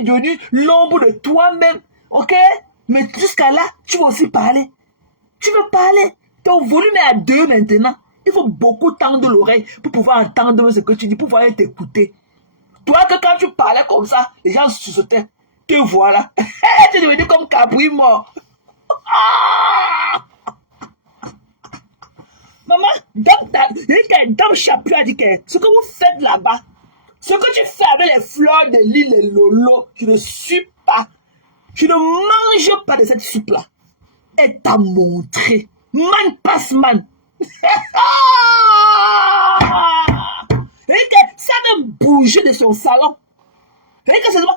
es devenu l'ombre de toi-même. Ok? Mais jusqu'à là, tu vas aussi parler. Tu veux parler. Ton volume est à 2 maintenant. Il faut beaucoup tendre l'oreille pour pouvoir entendre ce que tu dis, pour pouvoir t'écouter. Toi, que quand tu parlais comme ça, les gens sautaient. Te voilà. Tu es devenu comme Capri mort. Ah! Maman, Dame Chapu a dit que ce que vous faites là-bas, ce que tu fais avec les fleurs de l'île et Lolo, je ne suis pas. Je ne mange pas de cette soupe-là. Elle t'a montré. Man passe man. Et que ça même bouger de son salon. Et que seulement,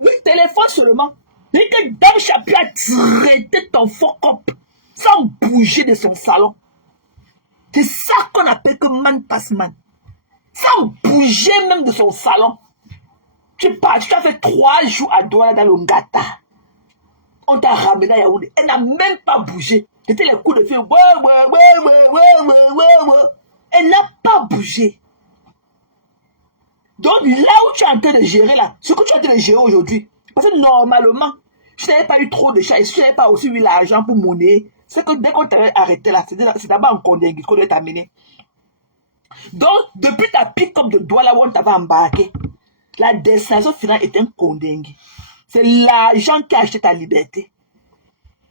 le téléphone seulement. Et que Dame Chapu a traité ton faux cop sans bouger de son salon. C'est ça qu'on appelle que man passe man. Sans bouger même de son salon. Tu as fait 3 jours à Douala dans le Ngata. On t'a ramené à Yaoundé. Elle n'a même pas bougé. C'était les coups de feu. Elle n'a pas bougé. Donc là où tu es en train de gérer là, ce que tu es en train de gérer aujourd'hui, parce que normalement, si tu n'avais pas eu trop de chats et si tu n'avais pas aussi eu l'argent pour monnaie, c'est que dès qu'on t'avait arrêté là, c'est d'abord en Kondengui qu'on devait t'amener. Donc, depuis ta pick-up de Douala où on t'avait embarqué, la destination finale était un Kondengui. C'est l'argent qui a acheté ta liberté.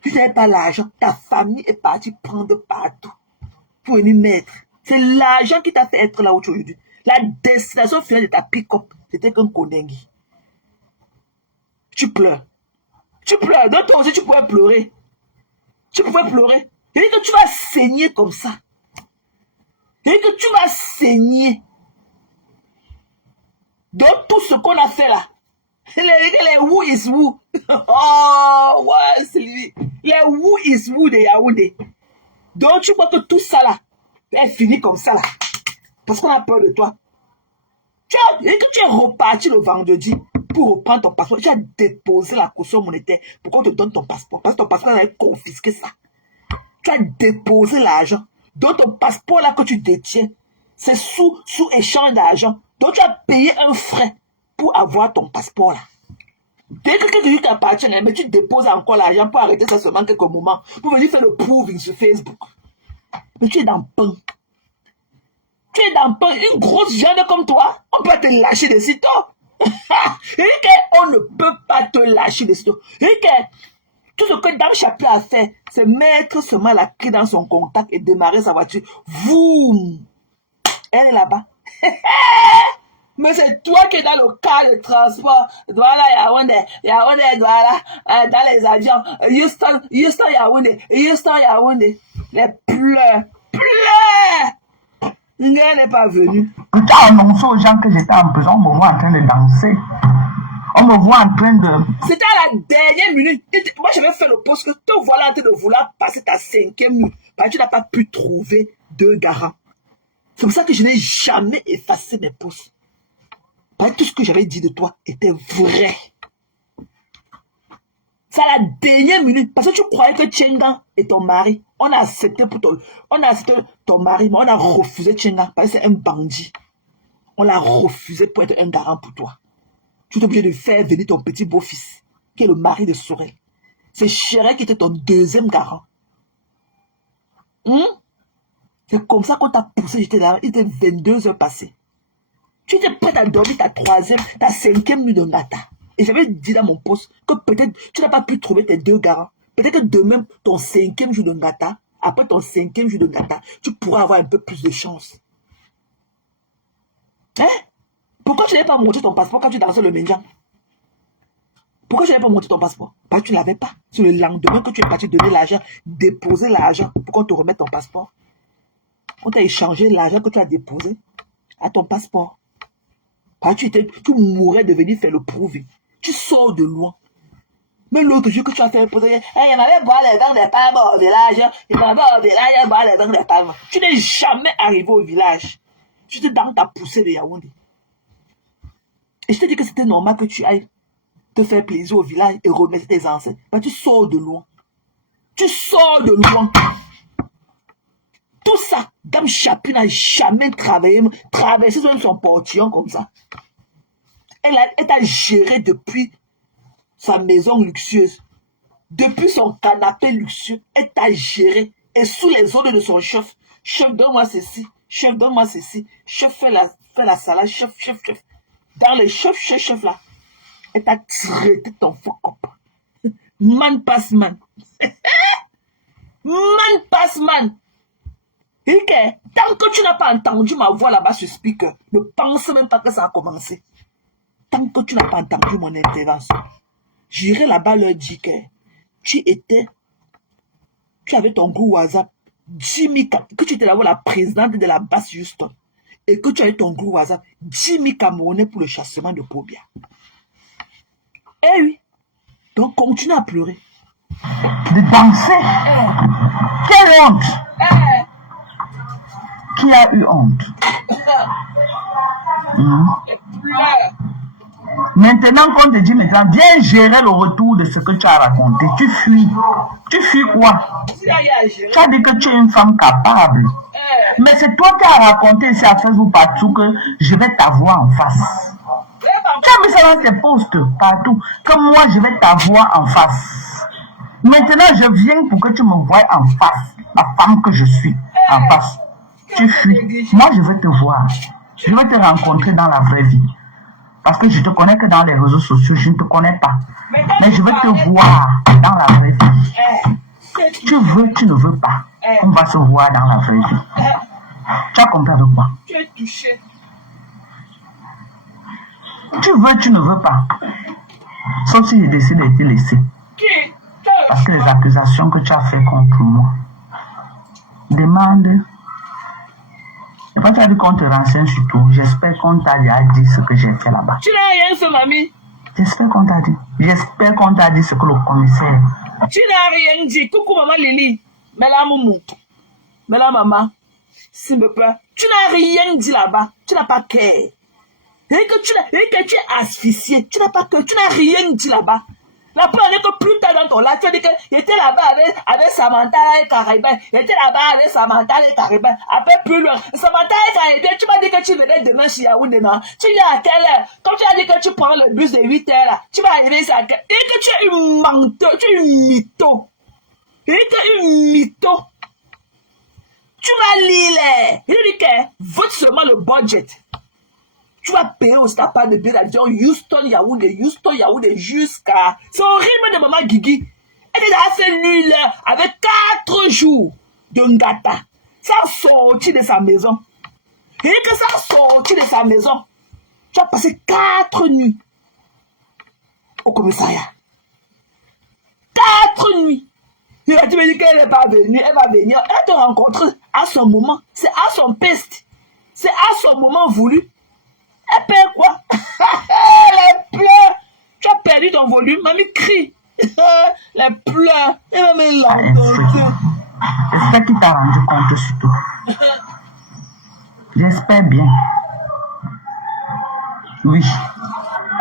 Si tu n'avais pas l'argent, ta famille est partie prendre partout pour venir mettre. C'est l'argent qui t'a fait être là aujourd'hui. La destination finale de ta pick-up, c'était qu'un Kondengui. Tu pleures. Tu pleures. Donc toi aussi, tu pouvais pleurer. Tu pouvais pleurer. Et que tu vas saigner comme ça. Et que tu vas saigner. Donc tout ce qu'on a fait là, les who is who. Oh, ouais, c'est lui. Les who is who de Yaoundé. Donc tu vois que tout ça là, est fini comme ça là. Parce qu'on a peur de toi. Et que tu es reparti le vendredi pour reprendre ton passeport. Tu as déposé la caution monétaire pour qu'on te donne ton passeport. Parce que ton passeport avait confisqué ça. Tu as déposé l'argent. Donc ton passeport là que tu détiens, c'est sous échange d'argent. Donc tu as payé un frais pour avoir ton passeport là. Dès que quelqu'un t'appartient, mais tu déposes encore l'argent pour arrêter ça seulement quelques moments. Pour venir faire le proving sur Facebook. Mais tu es dans le pain. Tu es dans le pain. Une grosse jeune comme toi, on peut te lâcher de sitôt. Et on ne peut pas te lâcher de sitôt. Et tout ce que Dame Chapu a fait, c'est mettre seulement la clé dans son contact et démarrer sa voiture. Voum! Elle est là-bas. Mais c'est toi qui es dans le cas de transport. Douala, Yaoundé, Douala, dans les avions. Houston, Yaoundé, Yaoundé. Les pleurs. Nga n'est pas venu. Tu as annoncé aux gens que j'étais en prison, on me voit en train de danser. On me voit en train de... C'était à la dernière minute. Moi, j'avais fait le poste que te voilà en train de vouloir passer ta 5e minute. Parce que tu n'as pas pu trouver 2 garants. C'est pour ça que je n'ai jamais effacé mes posts. Parce que tout ce que j'avais dit de toi était vrai. C'est à la dernière minute. Parce que tu croyais que Tchengan est ton mari. On a accepté ton mari, mais on a refusé Tchengan parce que c'est un bandit. On l'a refusé pour être un garant pour toi. Tu es obligé de faire venir ton petit beau-fils, qui est le mari de Sorel. C'est Chéret qui était ton 2e garant. C'est comme ça qu'on t'a poussé. J'étais là, il était 22 heures passées. Tu étais prête à dormir ta 5e nuit de Ngata. Et j'avais dit dans mon poste que peut-être tu n'as pas pu trouver tes 2 garants. Peut-être que demain, ton 5e jour de Ngata, après ton 5e jour de Ngata, tu pourras avoir un peu plus de chance. Hein? Pourquoi tu n'avais pas montré ton passeport quand tu dansais le Mendian? Pourquoi tu n'avais pas montré ton passeport? Parce que tu ne l'avais pas. C'est le lendemain que tu es parti donner l'argent, déposer l'argent pour qu'on te remette ton passeport. On t'a échangé l'argent que tu as déposé à ton passeport. Parce que tu mourrais de venir faire le proving. Tu sors de loin. Mais l'autre jour que tu as fait un poser, il m'avait boire les dents des palmes au village. Il m'avait au village boire les dents des palmes. Tu n'es jamais arrivé au village. Tu étais dans ta poussée de Yaoundé. Et je t'ai dit que c'était normal que tu ailles te faire plaisir au village et remettre tes ancêtres. Mais tu sors de loin. Tu sors de loin. Tout ça, Dame Chapu n'a jamais traversé même son portillon comme ça. Elle t'a géré depuis sa maison luxueuse, depuis son canapé luxueux, elle t'a géré. Et sous les ordres de son chef, chef, donne-moi ceci, chef, donne-moi ceci, chef, fais la salade, chef. Dans les chefs là, elle t'a traité ton fuck up. Man passe man. Man passe man. Ok, tant que tu n'as pas entendu ma voix là-bas sur speaker, ne pense même pas que ça a commencé. Tant que tu n'as pas entendu mon intervention, j'irai là-bas leur dire que tu avais ton groupe WhatsApp, Jimmy, que tu étais là-bas la présidente de la base Houston, et que tu avais ton groupe WhatsApp, Jimmy Camerounais pour le chassement de Pobia. Eh oui, donc continue à pleurer. De danser. Quelle honte. Qui a eu honte? Maintenant qu'on te dit, maintenant, viens gérer le retour de ce que tu as raconté. Tu fuis. Tu fuis quoi? Tu as dit que tu es une femme capable. Mais c'est toi qui as raconté ici à Facebook partout que je vais t'avoir en face. Tu as vu ça dans tes posts partout, que moi je vais t'avoir en face. Maintenant je viens pour que tu me voies en face, la femme que je suis en face. Tu fuis. Moi je vais te voir. Je vais te rencontrer dans la vraie vie. Parce que je te connais que dans les réseaux sociaux, je ne te connais pas. Mais je vais te voir dans la vraie vie. Tu veux, tu ne veux pas. On va se voir dans la vraie vie. Tu as compris de quoi? Tu es touché. Tu veux, tu ne veux pas. Sauf si je décide de te laisser. Parce que les accusations que tu as faites contre moi demandent. Et pas tu as dit qu'on te renseigne sur tout. J'espère qu'on t'a déjà dit ce que j'ai fait là-bas. Tu n'as rien fait, mamie. J'espère qu'on t'a dit. J'espère qu'on t'a dit ce que le commissaire. Tu n'as rien dit. Coucou maman Lily. Mais là, moumou. Mais là, maman. S'il me plaît. Tu n'as rien dit là-bas. Tu n'as pas cœur. Et que tu es asphyxié. Tu n'as rien dit là-bas. La preuve est que plus tard dans ton live, tu as dit qu'il était là-bas avec Samantha et Caribin. Il était là-bas avec Samantha et Caribin. Après, plus loin. Samantha et Caribin, tu m'as dit que tu venais demain chez Yaoundé, non? Tu viens à quelle heure? Comme tu as dit que tu prends le bus de 8 heures, là, tu vas arriver ici à quelle heure? Et que tu es une menteuse, tu es une mytho. Et que tu es une mytho. Tu vas lire, il dit que vote seulement le budget. Tu vas payer aussi ta part de billet d'avion Houston, Yaoundé, jusqu'à... C'est horrible de maman Guigui. Elle a fait nul avec 4 jours de ngata. Sans sortir de sa maison. Et que sans sortir de sa maison, tu as passé 4 nuits au commissariat. 4 nuits. Et tu me dis qu'elle n'est pas venue, elle va venir. Elle te rencontre à son moment. C'est à son peste. C'est à son moment voulu. Elle perd quoi? Elle pleure. Tu as perdu ton volume. Mamie crie. Elle pleure. Elle va me l'entendre. J'espère qu'il t'a rendu compte surtout. J'espère bien. Oui.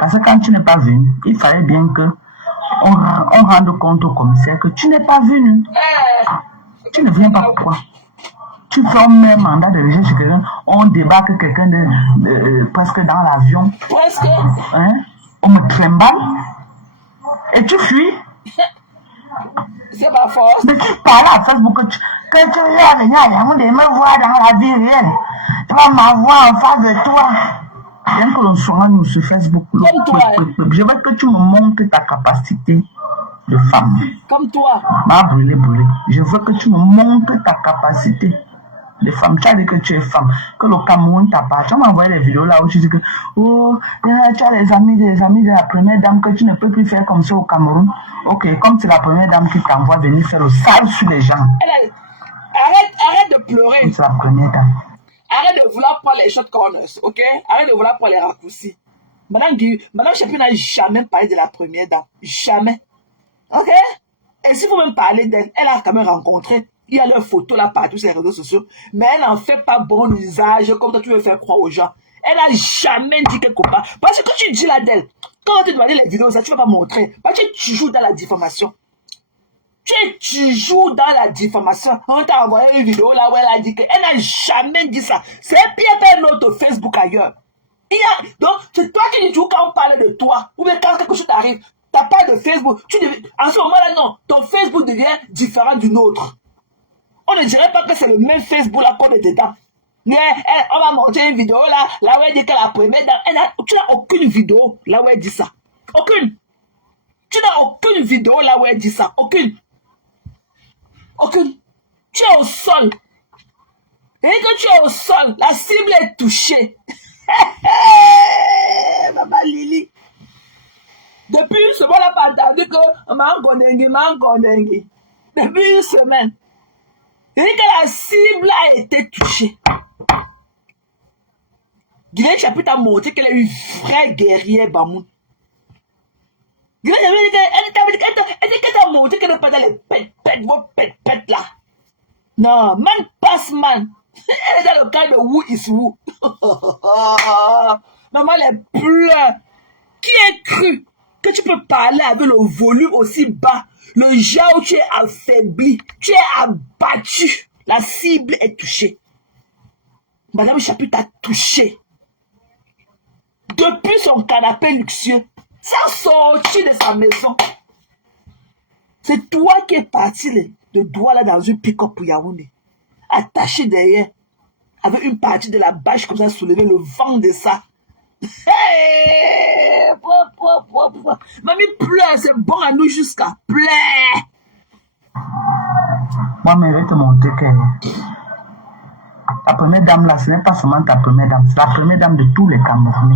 Parce que quand tu n'es pas venu, il fallait bien que on rende compte au commissaire que tu n'es pas venu. Tu ne viens pas pourquoi? Tu fais un même mandat de recherche chez quelqu'un, on débarque quelqu'un presque dans l'avion. Presque. Hein? On me trimballe. Et tu fuis. C'est pas force. Mais tu parles à Facebook que tu viens venir me voir dans la vie réelle. Tu vas m'avoir en face de toi. Bien que l'on soit nous sur Facebook. Je veux que tu me montres ta capacité de femme. Comme toi. Brûlé. Je veux que tu me montres ta capacité de femme. Tu as dit que tu es femme, que le Cameroun t'a pas. Tu m'as envoyé des vidéos là où tu dis que tu as les amis de la première dame, que tu ne peux plus faire comme ça au Cameroun. Ok, comme c'est la première dame qui t'envoie venir faire le sale sur les gens. Arrête de pleurer. C'est la première dame. Arrête de vouloir prendre les short corners, ok? Arrête de vouloir prendre les raccourcis. Madame Chapi n'a jamais parlé de la première dame. Jamais. Ok? Et si vous même parlez d'elle, elle a quand même rencontré. Il y a leurs photos là partout sur les réseaux sociaux. Mais elle n'en fait pas bon usage comme toi tu veux faire croire aux gens. Elle n'a jamais dit quelque part. Parce que tu dis là d'elle, quand on te demande les vidéos, ça tu ne vas pas montrer. Parce que tu joues dans la diffamation. Tu joues dans la diffamation. On t'a envoyé une vidéo là où elle a dit qu'elle n'a jamais dit ça. C'est pire faire notre Facebook ailleurs. Donc, c'est toi qui dis quand on parle de toi. Ou bien quand quelque chose t'arrive. Ta part de Facebook, en ce moment-là, non, ton Facebook devient différent du nôtre. On ne dirait pas que c'est le même Facebook là qu'on est dedans. Mais on va monter une vidéo là où elle dit que la première dame, tu n'as aucune vidéo là où elle dit ça. Aucune. Tu n'as aucune vidéo là où elle dit ça. Aucune. Aucune. Tu es au sol. Et quand tu es au sol, la cible est touchée. Maman Lili. Depuis une semaine, on n'a pas entendu que Mangondengi. Depuis une semaine. Et que la cible a été touchée. Guinée Chapuis a montré qu'elle est une vraie guerrière Bamoun. Guinée Chapuis, elle dit qu'elle a montré qu'elle n'est pas dans les pètes là. Non, man passe man. Elle est dans le cas de who is who. Maman, elle pleure. Qui a cru que tu peux parler avec le volume aussi bas? Le genre où tu es affaibli, tu es abattu. La cible est touchée. Madame Chapuis t'a touché. Depuis son canapé luxueux, sans sortir de sa maison. C'est toi qui es parti le doigt là dans une pick-up pour Yaoundé. Attaché derrière, avec une partie de la bâche comme ça soulevée, le vent de ça. Hey! Mamie pleure, c'est bon à nous jusqu'à pleure. Moi, mais je vais te montrer que la première dame là, ce n'est pas seulement ta première dame, c'est la première dame de tous les Camerounais.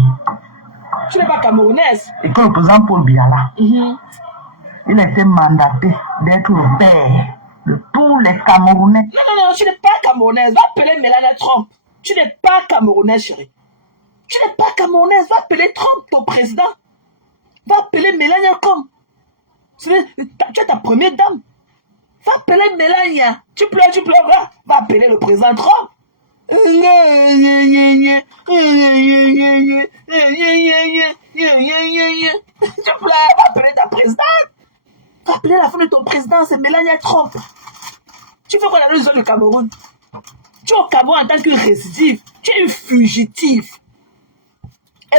Tu n'es pas camerounaise. Et que le président Paul Biya là, il a été mandaté d'être le père de tous les Camerounais. Non, tu n'es pas camerounaise. Va appeler Mélania Trump. Tu n'es pas camerounaise, chérie. Tu n'es pas camerounaise. Va appeler Trump, ton président. Va appeler Mélania Trump. Tu es ta première dame. Va appeler Mélania. Tu pleuras. Va appeler le président Trump. Tu pleures, va appeler ta présidente. Va appeler la femme de ton président, c'est Mélania Trump. Tu veux qu'on a besoin du Cameroun. Tu es au Cameroun en tant que récidive. Tu es une fugitive.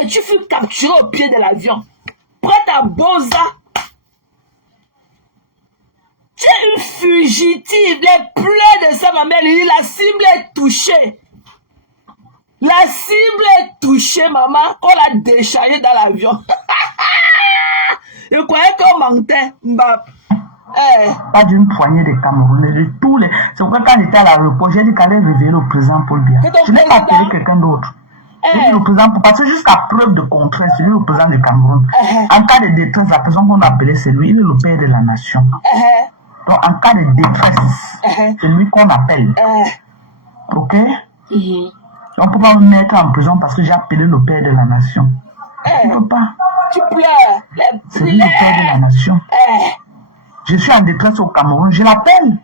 Et tu fus capturé au pied de l'avion. Prête à Boza. Tu es une fugitive. Les pleurs de sa maman, la cible est touchée. La cible est touchée, maman, qu'on l'a déchargée dans l'avion. Je croyais qu'on mentait, Mbap. Pas d'une poignée de Camerounais, de tous les... C'est pourquoi quand j'étais à l'aéroport, j'ai dit qu'elle allait révéler au président Paul Biya. Je n'ai pas appelé quelqu'un d'autre. Le président, parce que jusqu'à preuve de contraire, c'est lui le président du Cameroun. En cas de détresse, la personne qu'on a appelée, c'est lui, il est le père de la nation. Donc en cas de détresse, c'est lui qu'on appelle. Ok? On ne peut pas me mettre en prison parce que j'ai appelé le père de la nation. Tu ne peux pas. Tu pleures. C'est lui le père de la nation. Je suis en détresse au Cameroun, je l'appelle.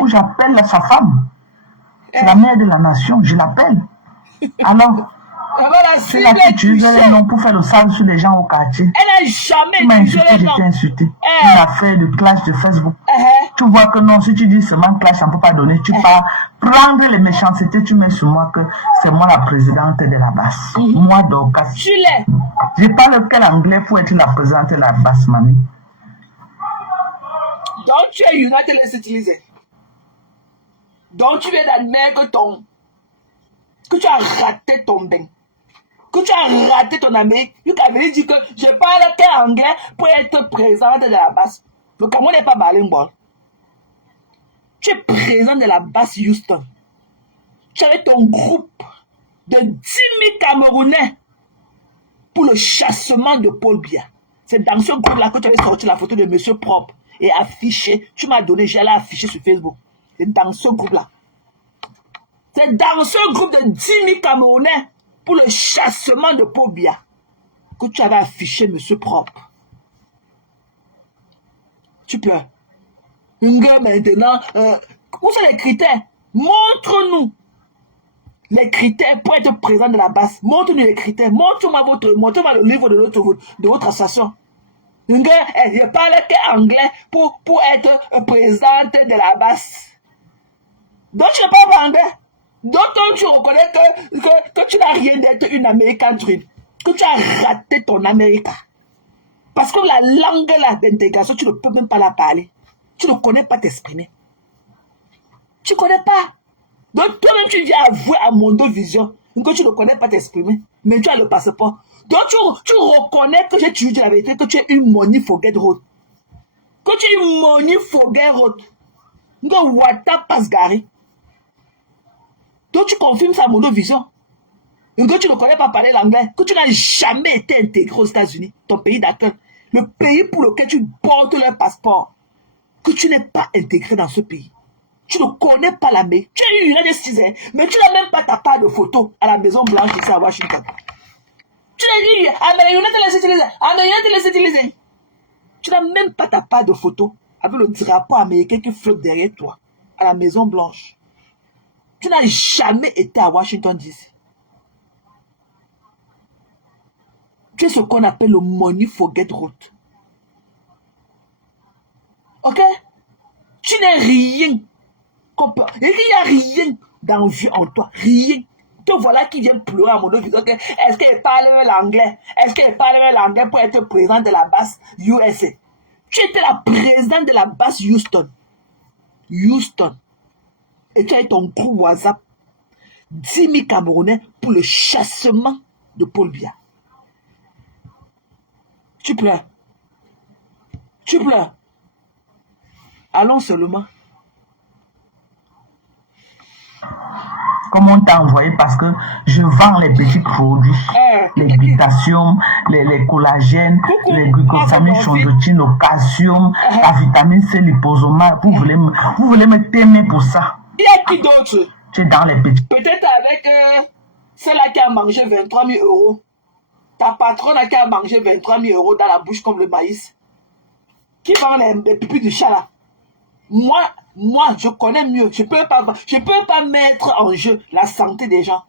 Ou j'appelle sa femme. C'est la mère de la nation, je l'appelle. Alors, c'est la qui utilise les noms pour faire le sale sur les gens au quartier. Elle n'a jamais tu m'as insulté, j'étais insulté. Une affaire de clash de Facebook. Tu vois que non, si tu dis seulement clash, on ne peut pas donner. Tu pars prendre les méchancetés, tu mets sur moi que c'est moi la présidente de la basse. Moi, Dorcas. Je parle quel anglais pour être la présidente de la basse, mamie. Donc tu es United les utiliser. Donc tu viens d'admettre que tu as raté ton bain. Que tu as raté ton Amérique. Tu avais dit que je parle quel anglais pour être présente de la basse. Le Cameroun n'est pas bilingue. Tu es présent de la basse Houston. Tu avais ton groupe de 10 000 Camerounais pour le chassement de Paul Biya. C'est dans ce groupe-là que tu avais sorti la photo de Monsieur Propre et affiché. Tu m'as donné, j'allais afficher sur Facebook. C'est dans ce groupe-là. C'est dans ce groupe de 10 000 Camerounais pour le chassement de Paul Biya que tu avais affiché Monsieur Propre. Tu pleures. Maintenant, où sont les critères? Montre-nous les critères pour être présent de la base. Montre-nous les critères. Montre-moi le livre de votre association. Je parle qu'anglais pour être présente de la base. Donc tu ne parles pas anglais. Donc tu reconnais que tu n'as rien d'être une American Dream. Que tu as raté ton Amérique. Parce que la langue là d'intégration, tu ne peux même pas la parler. Tu ne connais pas t'exprimer. Tu ne connais pas. Donc toi-même, tu viens avouer à Mondo Vision que tu ne connais pas t'exprimer. Mais tu as le passeport. Donc tu reconnais que j'ai toujours dit la vérité, que tu es une money forget road. Que tu es une money forget road. Donc Wata passe garé. Donc tu confirmes ça à Mondo Vision. Que tu ne connais pas parler l'anglais. Que tu n'as jamais été intégré aux États-Unis, ton pays d'accueil. Le pays pour lequel tu portes le passeport. Que tu n'es pas intégré dans ce pays. Tu ne connais pas la main. Tu es une United States, mais tu n'as même pas ta part de photo à la Maison Blanche ici à Washington. Tu n'as dit, tu n'as même pas ta part de photo avec le drapeau américain qui flotte derrière toi à la Maison Blanche. Tu n'as jamais été à Washington DC. Tu es ce qu'on appelle le money forget road. Ok? Tu n'es rien. Il n'y a rien d'envie en toi. Rien. Te voilà qui vient pleurer à mon dos. Est-ce qu'elle parle l'anglais? Est-ce qu'elle parle l'anglais pour être président de la base USA? Tu étais la présidente de la base Houston. Houston. Et tu as ton groupe WhatsApp. 10 000 Camerounais pour le chassement de Paul Biya. Tu pleures. Tu pleures. Allons seulement. Comment on t'a envoyé? Parce que je vends les petits produits, les glycatium, les collagènes, les glucosamines, chondroitine, au calcium, la vitamine C, liposomale. Vous voulez me t'aimer pour ça? Il y a qui d'autre? Tu es dans les petits. Peut-être avec celle-là qui a mangé 23 000 euros. Ta patronne qui a mangé 23 000 euros dans la bouche comme le maïs. Qui vend les pipis du chat là? Moi, je connais mieux. Je peux pas mettre en jeu la santé des gens.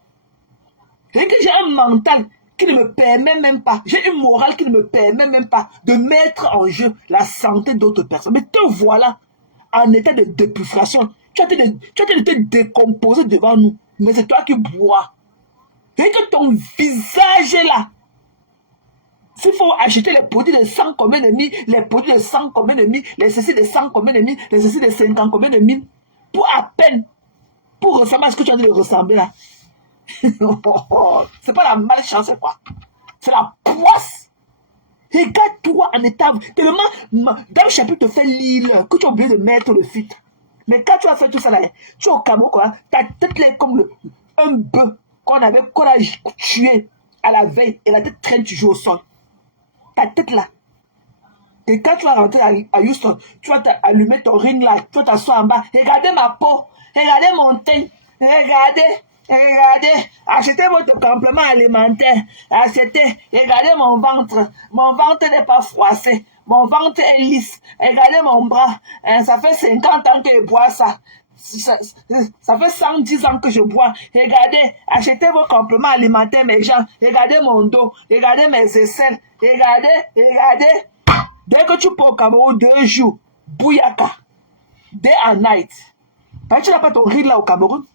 Et que j'ai un mental qui ne me permet même pas, j'ai une morale qui ne me permet même pas de mettre en jeu la santé d'autres personnes. Mais te voilà en état de dépufration. Tu as été de te décomposer devant nous. Mais c'est toi qui bois. Et que ton visage est là. S'il faut acheter les produits de 100 combien de mille, les produits de 100 combien de mille, les ceci de 100 combien de mille, les ceci de 50 combien de mille, pour à peine, pour ressembler à ce que tu as dit de ressembler là. C'est pas la malchance, c'est quoi? C'est la poisse. Regarde-toi en état, tellement, dans le chapitre te fait lire que tu as oublié de mettre le filtre. Mais quand tu as fait tout ça là, tu es au Cameroun, quoi, ta tête là est comme un bœuf qu'on a tué à la veille et la tête traîne toujours au sol. Ta tête là. Et quand tu vas rentrer à Houston, tu vas allumer ton ring là, tu vas t'asseoir en bas. Regardez ma peau, regardez mon teint, regardez, achetez votre complément alimentaire, regardez mon ventre n'est pas froissé, mon ventre est lisse, regardez mon bras, ça fait 50 ans que je bois ça. Ça fait 110 ans que je bois. Regardez, achetez vos compléments alimentaires, mes gens. Regardez mon dos, regardez mes aisselles. Regardez. Dès que tu peux au Cameroun 2 jours, bouyaka, day and night. Parce que tu n'as pas ton rire là au Cameroun.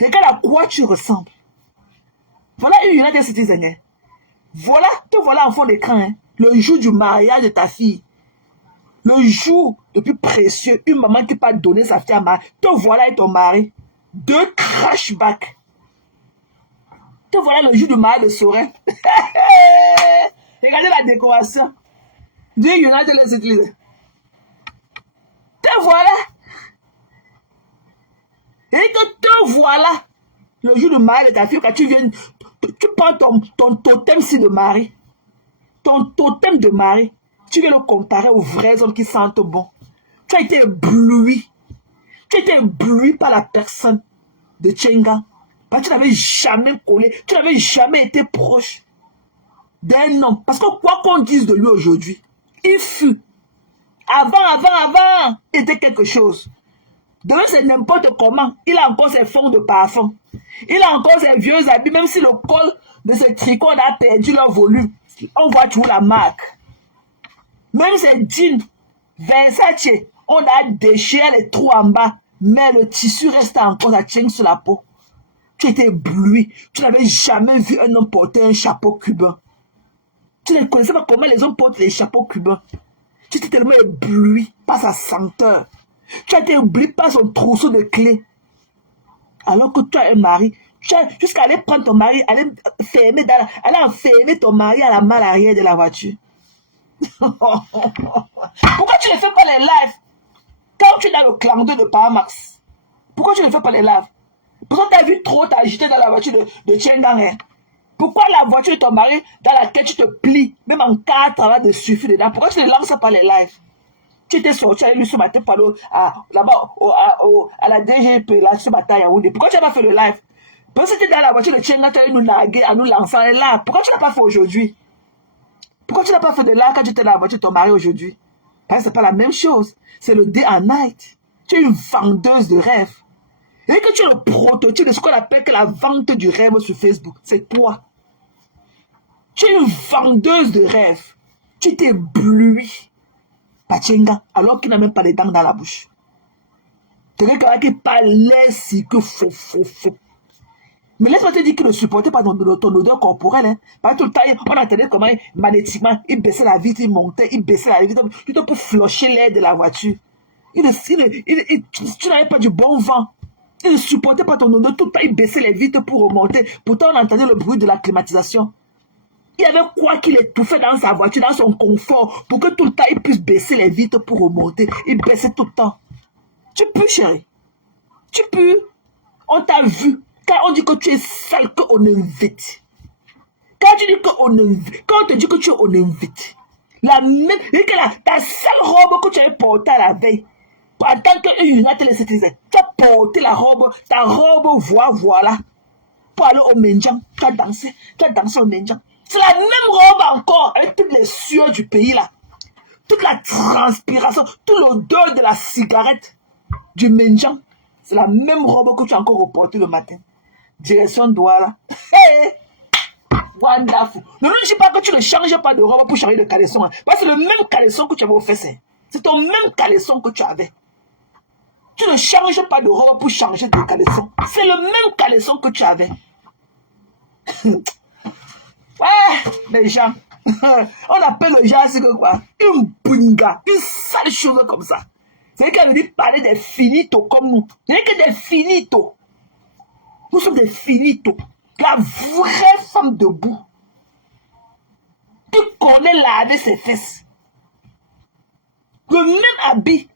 Regarde à quoi tu ressembles. Voilà une United Citizen. Hein. Voilà, te voilà en fond d'écran. Hein. Le jour du mariage de ta fille. Le jour le plus précieux, une maman qui peut donner sa fille à mari. Te voilà et ton mari. 2 crashbacks. Te voilà le jour du mariage de Sorin. Regardez la décoration. Du United Citizen. Te voilà. Et que te voilà. Le jour du mariage de ta fille, quand tu viens, tu prends ton totem de mari. Ton totem de mari. Tu viens le comparer aux vrais hommes qui sentent bon. Tu as été ébloui. Tu as été ébloui par la personne de Tchenga. Parce que tu n'avais jamais collé. Tu n'avais jamais été proche d'un homme. Parce que quoi qu'on dise de lui aujourd'hui, il fut. Avant, il était quelque chose. Demain, c'est n'importe comment. Il a encore ses fonds de parfum. Il a encore ses vieux habits. Même si le col de ce tricot a perdu leur volume, on voit toujours la marque. Même ces jeans Versace, on a déchiré les trous en bas, mais le tissu reste encore, ça tient sur la peau. Tu étais ébloui. Tu n'avais jamais vu un homme porter un chapeau cubain. Tu ne connaissais pas comment les hommes portent les chapeaux cubains. Tu étais tellement ébloui par sa senteur. Tu as été ébloui par son trousseau de clés. Alors que tu as un mari, tu as jusqu'à aller prendre ton mari, aller enfermer ton mari à la malle arrière de la voiture. Pourquoi tu ne fais pas les lives quand tu es dans le clan 2 de Paramax? Pourquoi tu ne fais pas les lives? Pourquoi tu as vu trop t'agiter dans la voiture de Tiengang, hein? Pourquoi la voiture de ton mari dans laquelle tu te plies, même en 4 ans de suffit dedans? Pourquoi tu ne lances pas les lives? Tu étais sorti avec lui ce matin là-bas à la DGP là, ce matin à Yaoundé. Pourquoi tu n'as pas fait le live? Parce que tu étais dans la voiture de Tiengang, tu allais nous narguer en nous lançant les lives. Pourquoi tu n'as pas fait aujourd'hui? Pourquoi tu n'as pas fait de live quand tu étais dans la voiture de ton mari aujourd'hui? Parce que ce n'est pas la même chose. C'est le day and night. Tu es une vendeuse de rêves. Et que tu es le prototype de ce qu'on appelle que la vente du rêve sur Facebook. C'est toi. Tu es une vendeuse de rêves. Tu t'es ébloui. Pachenga, alors qu'il n'a même pas les dents dans la bouche. C'est quelqu'un qui parle si que faux. Mais laisse-moi te dire qu'il ne supportait pas ton odeur corporelle. Hein. Parce que tout le temps, on attendait comment magnétiquement, il baissait la vitre, il montait, il baissait la vitre, tout pour flusher l'air de la voiture. Tu n'avais pas du bon vent. Il ne supportait pas ton odeur. Tout le temps, il baissait les vitres pour remonter. Pourtant, on entendait le bruit de la climatisation. Il y avait quoi qu'il étouffait dans sa voiture, dans son confort, pour que tout le temps, il puisse baisser les vitres pour remonter. Il baissait tout le temps. Tu peux, chérie. Tu peux. On t'a vu. Quand on dit que tu es sale, qu'on invite. Quand tu dis qu'on invite, quand on te dit que tu es on invite, la même, ta sale robe que tu avais portée à la veille, en tant que United Citizen, tu as porté la robe, ta robe voilà, pour aller au Mendiang, tu as dansé au Mendiang. C'est la même robe encore, avec toutes les sueurs du pays là, toute la transpiration, toute l'odeur de la cigarette du Mendiang. C'est la même robe que tu as encore reportée le matin. Direction Douala. Hey! Wonderful. Ne dis pas que tu ne changes pas de robe pour changer de caleçon. Hein. Parce que c'est le même caleçon que tu avais au fessé. C'est ton même caleçon que tu avais. Tu ne changes pas de robe pour changer de caleçon. C'est le même caleçon que tu avais. Ouais, les gens. On appelle les gens, c'est que quoi? Une bunga, une sale chose comme ça. C'est qu'elle veut dire parler des finitos comme nous. Il n'y a que des finitos. Nous sommes des finitos. La vraie femme debout. Qui connaît laver ses fesses. Le même habit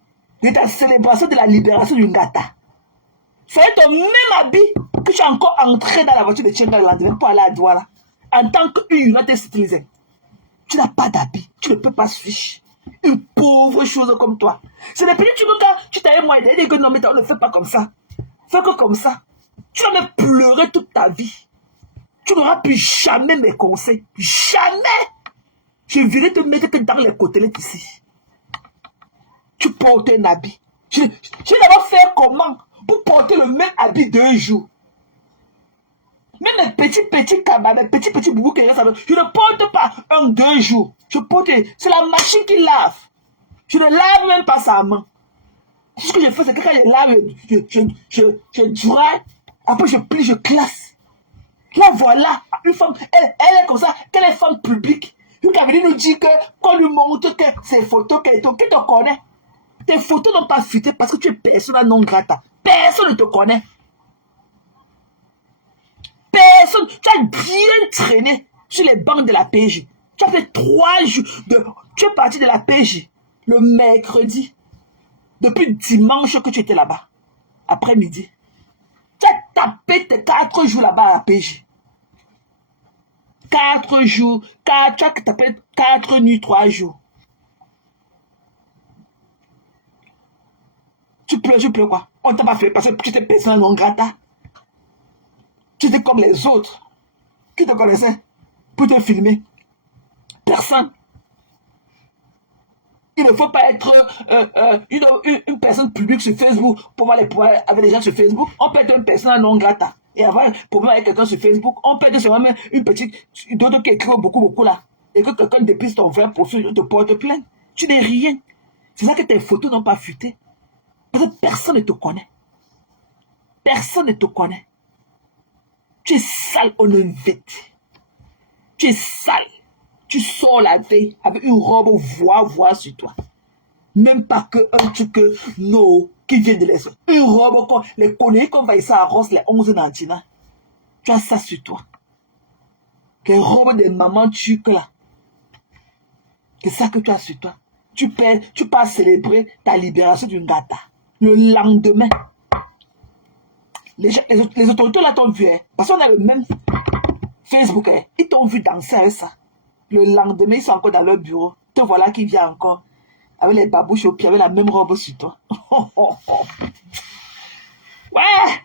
de ta célébration de la libération du Ngata. C'est ton même habit que tu as encore entré dans la voiture de Tienga le lendemain pour aller à Douala. En tant qu'une United Citizen. Tu n'as pas d'habit. Tu ne peux pas switch. Une pauvre chose comme toi. C'est depuis que tu veux quand tu t'avais moi dit que non mais on ne fait pas comme ça. Fais que comme ça. Tu vas me pleurer toute ta vie. Tu n'auras plus jamais mes conseils. Jamais. Je viendrai te mettre que dans les côtelettes ici. Tu portes un habit. Je vais d'abord faire comment pour porter le même habit d'un jour. Même les petits cabas, les petits boubous que je ne porte pas un d'un jour. C'est la machine qui lave. Je ne lave même pas sa main. Tout ce que je fais, c'est que quand je lave, je dry, après je plie, je classe. Là, voilà, une femme, elle est comme ça, qu'elle est femme publique. Une cabine nous dit qu'on lui montre que ses photos, qu'elle te connaît. Tes photos n'ont pas fuité parce que tu es persona non grata. Personne ne te connaît. Personne. Tu as bien traîné sur les bancs de la PJ. Tu as fait 3 jours. Tu es parti de la PJ le mercredi. Depuis dimanche que tu étais là-bas. Après-midi. Tu as tapé tes 4 jours là-bas à la PJ. 4 jours. Tu as tapé 4 nuits, 3 jours. Tu pleures quoi? On t'a pas fait parce que tu étais personne non grata. Tu étais comme les autres. Qui te connaissait pour te filmer? Personne. Il ne faut pas être une personne publique sur Facebook pour voir les problèmes avec les gens sur Facebook. On peut être une personne non grata. Et avoir un problème avec quelqu'un sur Facebook. On peut être seulement une petite, d'autres qui écrivent beaucoup là. Et que quelqu'un dépisse ton vrai profil et te porte plainte. Tu n'es rien. C'est ça que tes photos n'ont pas fuité. Parce que personne ne te connaît. Personne ne te connaît. Tu es sale, on invite. Tu es sale. Tu sors la veille avec une robe voix sur toi. Même pas que un truc qui vient de l'Est. Une robe comme les conneries qu'on va ici à Ross, les 11 Nantina. Tu as ça sur toi. Que robe de maman turque là. C'est ça que tu as sur toi. Tu pars célébrer ta libération d'une gata. Le lendemain. Les autorités là t'ont vu, hein, parce qu'on a le même Facebook, hein, ils t'ont vu danser avec ça. Le lendemain, ils sont encore dans leur bureau. Te voilà qui vient encore avec les babouches au pied, avec la même robe sur toi. Ouais!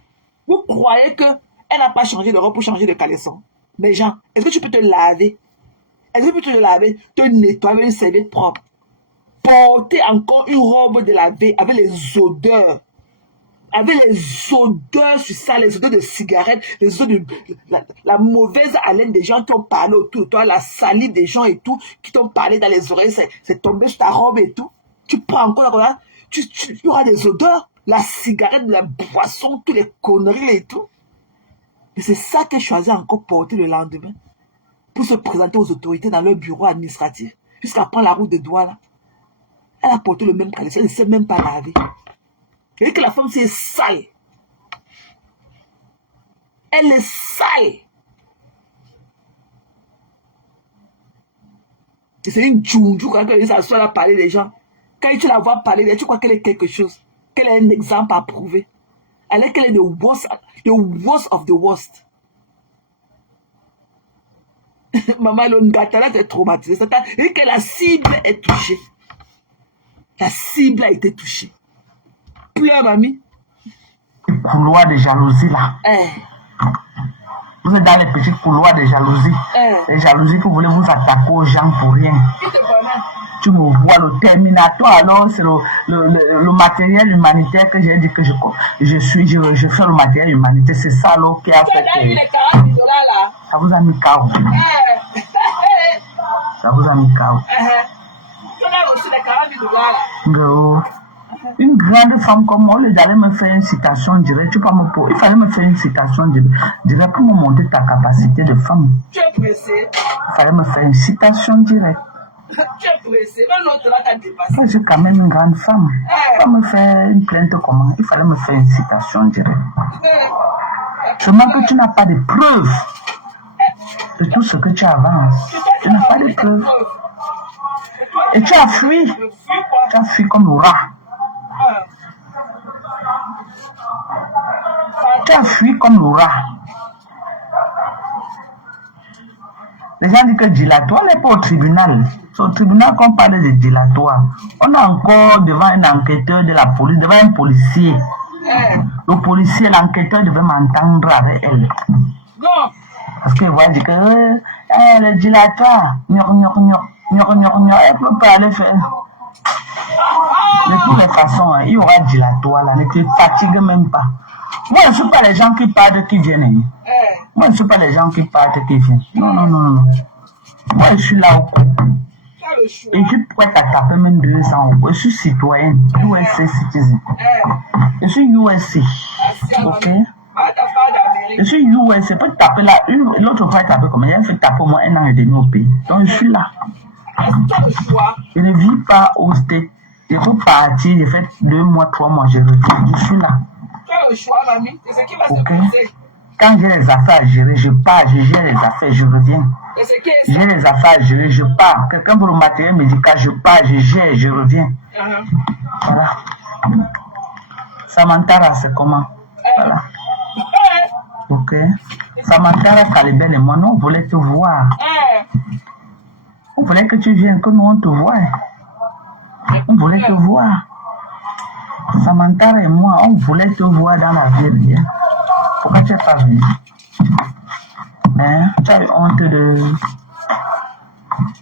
Vous croyez qu'elle n'a pas changé de robe pour changer de caleçon? Mais Jean, est-ce que tu peux te laver? Est-ce que tu peux te laver, te nettoyer avec une serviette propre? Porter encore une robe de la veille avec les odeurs. Avec les odeurs sur ça, les odeurs de cigarettes, les odeurs de la mauvaise haleine des gens qui ont parlé autour de toi, la salive des gens et tout, qui t'ont parlé dans les oreilles, c'est tombé sur ta robe et tout. Tu prends encore là, tu auras des odeurs, la cigarette, la boisson, toutes les conneries et tout. Et c'est ça qu'elle choisit encore porter le lendemain pour se présenter aux autorités dans leur bureau administratif. Jusqu'à prendre la route de Douala. Elle a porté le même caleçon, elle ne sait même pas laver. Et que la femme, c'est sale. Elle est sale. Et c'est une djoundjou quand elle s'assoit à parler des gens. Quand tu la vois parler, tu crois qu'elle est quelque chose. Qu'elle est un exemple à prouver. Elle est qu'elle est the worst of the worst. Maman, le Ngatala est traumatisée. C'est-à-dire que la cible est touchée. La cible a été touchée. Pleure, mamie. Les couloirs de jalousie là. Vous êtes dans les petits couloirs de jalousie. Les jalousies que vous voulez vous attaquer aux gens pour rien. Tu me vois le Terminator, alors c'est le matériel humanitaire que j'ai dit que je fais le matériel humanitaire. C'est ça alors qui a fait que... Ça vous a mis KO. Ça vous a mis KO. Une grande femme comme moi, il allait me faire une citation directe. Il fallait me faire une citation directe pour me montrer ta capacité de femme. Tu es pressé. Il fallait me faire une citation directe. Tu es pressé. Même l'autre là t'a dépassé. Moi, je suis quand même une grande femme. Il fallait me faire une plainte comment? Il fallait me faire une citation directe. Seulement que tu n'as pas de preuves de tout ce que tu avances. Tu n'as pas de preuves. Et tu as fui. Tu as fui comme le rat. Tu as fui comme le rat. Les gens disent que dilatoire, on n'est pas au tribunal. C'est au tribunal qu'on parle de dilatoire. On est encore devant un enquêteur de la police, devant un policier. Le policier, l'enquêteur devait m'entendre avec elle. Parce qu'il voit dire que le dilatoire, elle peut pas aller faire. De toutes les façons, il y aura dilatoire là, ne te fatigue même pas. Moi, je ne suis pas les gens qui partent qui viennent. Moi, je ne suis pas les gens qui partent qui viennent. Non. Moi, je suis là au coup. Et je pourrais t'attraper même 200 euros. Je suis citoyenne, USA citizen. Je suis USA. Ok? Je suis USA. Je peux taper là. L'autre fois, taper comme elle fait taper au moins 1 an et demi au pays. Donc, je suis là. Je ne vis pas au States. Je peux partir, je fais 2 mois, 3 mois, je reviens. Je suis là. Ok? Quand j'ai les affaires à gérer, je pars, je gère les affaires, je reviens. J'ai les affaires à gérer, je pars. Quelqu'un pour le matériel médical, je pars, je gère, je reviens. Voilà. Samantha, c'est comment? Voilà. Ok. Samantha, Calibel et moi, nous, on voulait te voir. On voulait que tu viennes, que nous, on te voit. On voulait te voir. Samantha et moi, on voulait te voir dans la ville. Pourquoi tu n'es pas venu? Tu as eu honte de...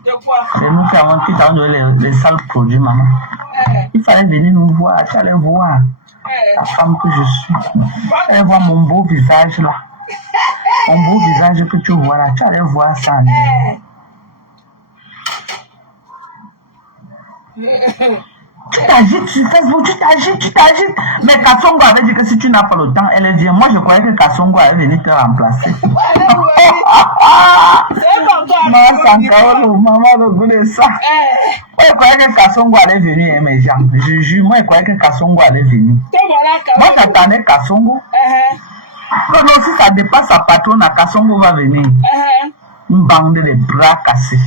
C'est nous qui avons donné les sales produits, maman. Il fallait venir nous voir. Tu allais voir la femme que je suis. Tu allais voir mon beau visage là. Mon beau visage que tu vois là. Tu allais voir ça. Tu t'agites sur Facebook, tu t'agites. Mais Kassongo avait dit que si tu n'as pas le temps, elle vient. Moi, je croyais que Kassongo allait venir te remplacer. Maman, le goût de ça. Moi, je croyais que Kassongo allait venir, mes gens. Je jure, moi, je croyais que Kassongo allait venir. Moi, j'attendais Kassongo. Non, si ça dépasse sa patronne, Kassongo va venir. Une bande de bras cassés.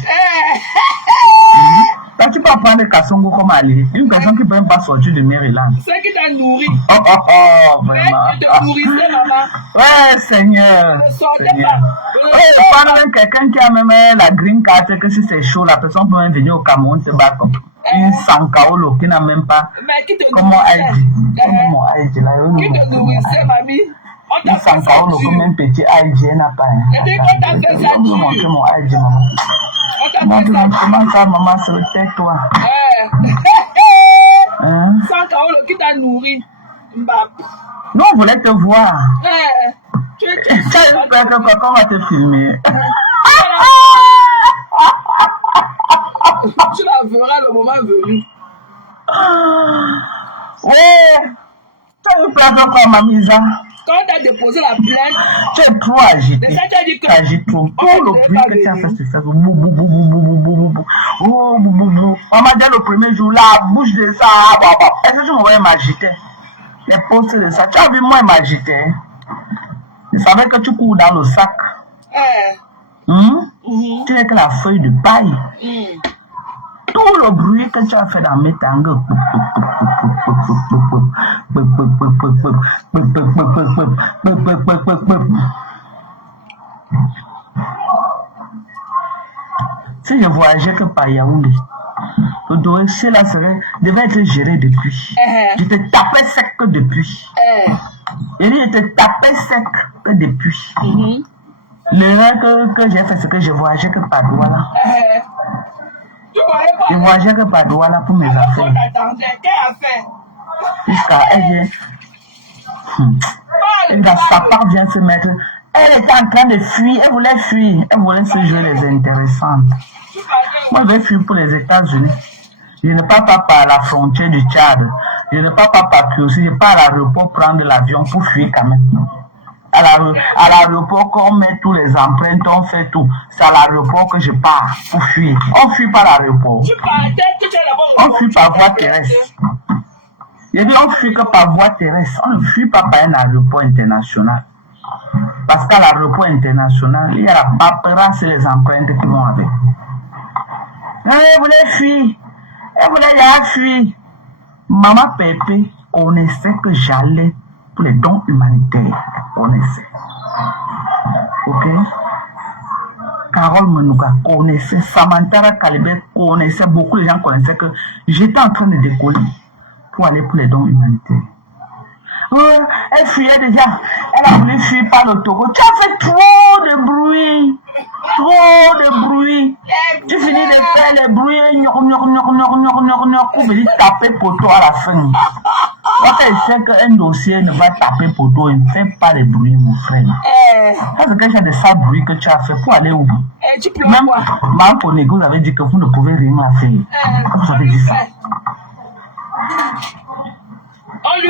Quand tu peux prendre Kassongo comme allié, une personne qui ne peut même pas sortir de Maryland. C'est qui t'a nourri. Vraiment. Tu te nourrissais, maman. Ouais, Seigneur. Ne sortez Seigneur. pas. Prendre même quelqu'un qui a même la green card, que si c'est chaud, la personne peut même venir au Cameroun se battre. Une Sankaolo qui n'a même pas. Mais qui te Comment elle dit? Comment elle dit là? Qui te nourrissait, mamie? On t'a fait ça Sankaolo, comme un petit IG n'a pas. Et dès qu'on t'a fait ça, tu peux montrer mon IG, maman. Comment ça, maman, se tais-toi. Sankaolo qui t'a nourri. Non, on voulait te voir. Tu as eu peur que quelqu'un va te filmer. Tu la verras le moment venu. Ouais. Tu as eu peur que quoi, Mamisa? Quand tu as déposé la plainte, tu es trop agité. Ça, tu as dit que. Tu agites trop. Tout le bruit que tu as fait sur Facebook. On m'a dit le premier jour, la bouche de ça. Est-ce que tu m'envoyais m'agiter? Les posts de ça. Tu as vu moi m'agiter. Je savais que tu cours dans le sac. Tu es que la feuille de paille. Tout le bruit que tu as fait dans mes tangles. Si je voyageais que par Yaoundé, le dossier là devait être géré depuis. Je te tapais sec que depuis. Et je te tapais sec que depuis. L'erreur que j'ai fait, c'est que je voyageais que par Douala. Je voyageais que par Douala pour mes affaires. Jusqu'à elle vient. Et dans sa part vient se mettre. Elle était en train de fuir, elle voulait fuir, elle voulait se jouer les intéressantes. Moi, je vais fuir pour les États-Unis. Je ne pars pas par la frontière du Tchad. Je ne pars pas par Kyosi. Je pars à l'aéroport prendre l'avion pour fuir quand même. À l'aéroport, quand on met tous les empreintes, on fait tout. C'est à l'aéroport que je pars pour fuir. On fuit par l'aéroport. On fuit par voie terrestre. Je dis, on fuit que par voie terrestre. On ne fuit pas par un aéroport international. Parce qu'à l'aéroport international, il y a la paperasse et les empreintes qui vont avec. Elle voulait fuir. Elle voulait y fuir. Maman Pépé connaissait que j'allais pour les dons humanitaires. Connaissait. Ok? Carole Menouga connaissait. Samantha Kalibet connaissait. Beaucoup de gens connaissaient que j'étais en train de décoller pour aller pour les dons humanitaires. Elle fuyait déjà. Elle a voulu fuir par le Togo. Tu as fait trop de bruit. Trop de bruit. Tu finis de faire les bruits. Pour venir taper poteau à la fin. Quand elle sait qu'un dossier ne va taper poteau, il ne fait pas de bruit, mon frère. C'est quelque chose de ça bruit que tu as fait pour aller où? Même Marco Nego avait dit que vous ne pouvez rien faire. Comment vous avez dit ça?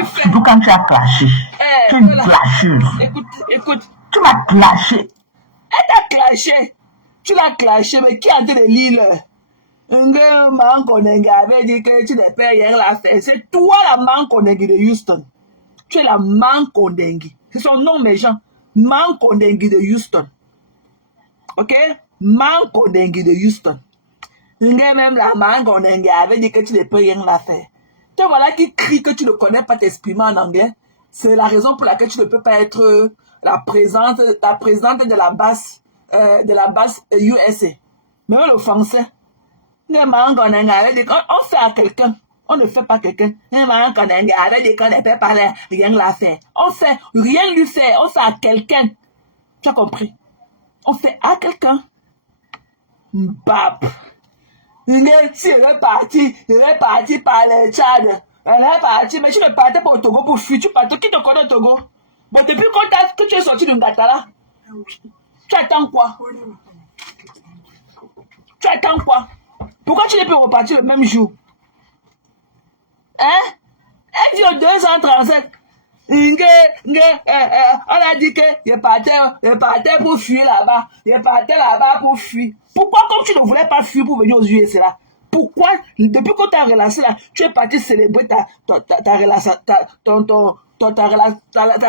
Surtout quand tu as clashé. Tu es une clasheuse. Écoute. Tu m'as clashé. Elle t'a clashé. Tu l'as clashé, mais qui a dit de lire? Un Mankonengue avait dit que tu ne peux rien la faire. C'est toi la Mankonengue de Houston. Tu es la Mankonengue. C'est son nom, mes gens. Mankonengue de Houston. Ok? Mankonengue de Houston. Même la Mankonengue avait dit que tu ne peux rien la faire. Te voilà qui crie que tu ne connais pas t'exprimer en anglais. C'est la raison pour laquelle tu ne peux pas être la présidente de la base USA. Mais le français, on fait à quelqu'un, on ne fait pas quelqu'un. On ne peut pas rien la faire. On fait rien lui faire, on fait à quelqu'un. Tu as compris? On fait à quelqu'un. Bap. Si elle est partie par le Tchad. Elle est partie, mais tu ne partais pas au Togo pour fuir. Tu partais, qui te connaît au Togo? Bon, depuis que tu es sorti du Ngatala, tu attends quoi? Tu attends quoi? Pourquoi tu n'es pas reparti le même jour? Hein? Elle dit au 237. On a dit que je partais pour fuir là-bas. Je partais là-bas pour fuir. Pourquoi, comme tu ne voulais pas fuir pour venir aux US là? Pourquoi, depuis qu'on t'a relancé là, tu es parti célébrer ta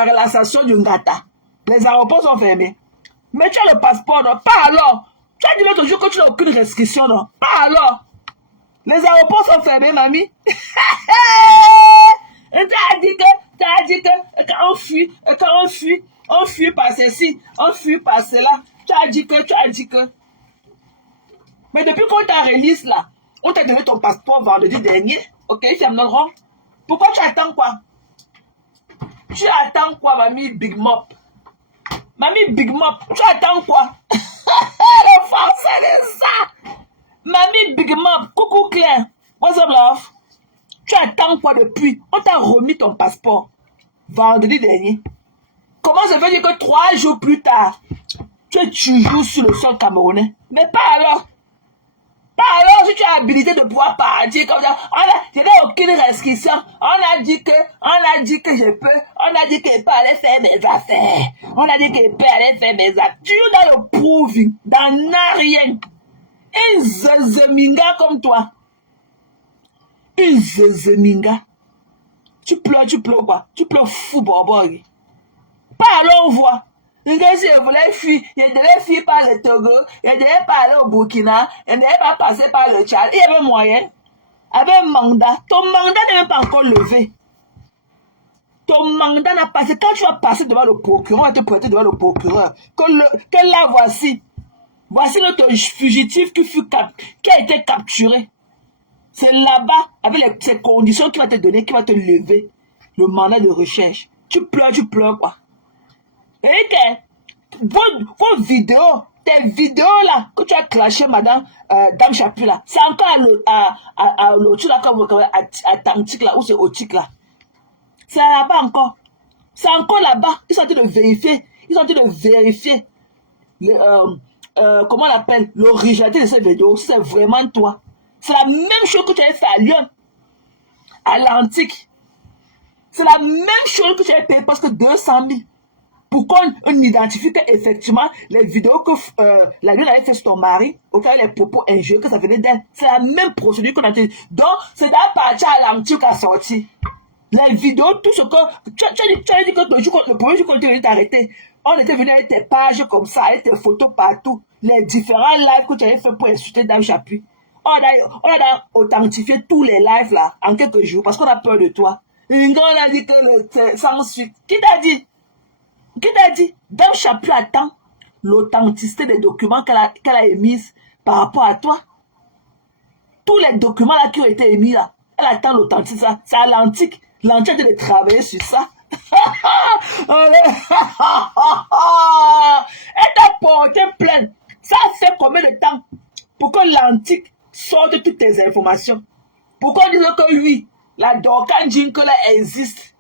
relaxation du Ngata? Les aéroports sont fermés. Mais tu as le passeport, non? Pas alors. Tu as dit l'autre jour que tu n'as aucune restriction, non? Pas alors. Les aéroports sont fermés, mamie. T'as dit que quand on fuit par ceci, on fuit par cela. Tu as dit que. Mais depuis qu'on t'a release là, on t'a donné ton passeport vendredi dernier. Ok, ferme-le. Pourquoi tu attends quoi? Tu attends quoi, mamie Big Mop? Mamie Big Mop, tu attends quoi? Le français de ça! Mamie Big Mop, coucou Claire. What's up, love? Tu attends quoi depuis? On t'a remis ton passeport vendredi dernier. Comment ça veut dire que 3 jours plus tard, tu es toujours sur le sol camerounais? Mais pas alors. Pas alors si tu as habilité de pouvoir partir comme ça. Je n'ai aucune restriction. On a dit que je peux. On a dit que je peux aller faire mes affaires. On a dit que je peux aller faire mes affaires. Tu es dans le proving, dans rien. Un zezeminga comme toi. Une zezeminga. Tu pleures quoi? Tu pleures fou, Borbori. Pas alors on voit. Si je voulais fuir, je devais fuir par le Togo, je devais pas aller au Burkina, je ne devais pas passer par le Tchad. Il y avait moyen. Avec un mandat. Ton mandat n'est même pas encore levé. Ton mandat n'a pas passé. Quand tu vas passer devant le procureur, on va te prêter devant le procureur. Que là, voici. Voici notre fugitif qui a été capturé. C'est là-bas, avec ces conditions qu'il va te donner, qui va te lever le mandat de recherche. Tu pleures quoi? Et vos vidéos, tes vidéos là, que tu as clashé, madame Dame Chapu là, c'est encore à l'autre là, à Tantique là, ou c'est Otique là. C'est là-bas encore. C'est encore là-bas. Ils sont en train de vérifier. Comment on l'appelle? L'originalité de ces vidéos. C'est vraiment toi. C'est la même chose que tu avais fait à Lyon. À l'Antique. C'est la même chose que tu avais payé presque 200 000. Pour qu'on identifie effectivement les vidéos que la Lune avait fait sur ton mari, auquel les propos injurieux, que ça venait d'elle. C'est la même procédure qu'on a dit. Donc, c'est d'à partir à l'Antique à sortir. Les vidéos, tout ce que... Tu as dit que le premier jour qu'on était venu t'arrêter, on était venu avec tes pages comme ça, avec tes photos partout. Les différents lives que tu avais fait pour insulter Dame Chapuis. On a authentifié tous les lives là, en quelques jours, parce qu'on a peur de toi. On a dit que c'est sans suite. Qui t'a dit? Dame Chapuis attend l'authenticité des documents qu'elle a émis par rapport à toi. Tous les documents là qui ont été émis là, elle attend l'authenticité. C'est à l'antique. L'antique de travailler sur ça. Elle t'a porté plainte. Ça fait combien de temps pour que l'antique sorte toutes tes informations? Pour qu'on dise que oui, la Dorcan Jingle existe.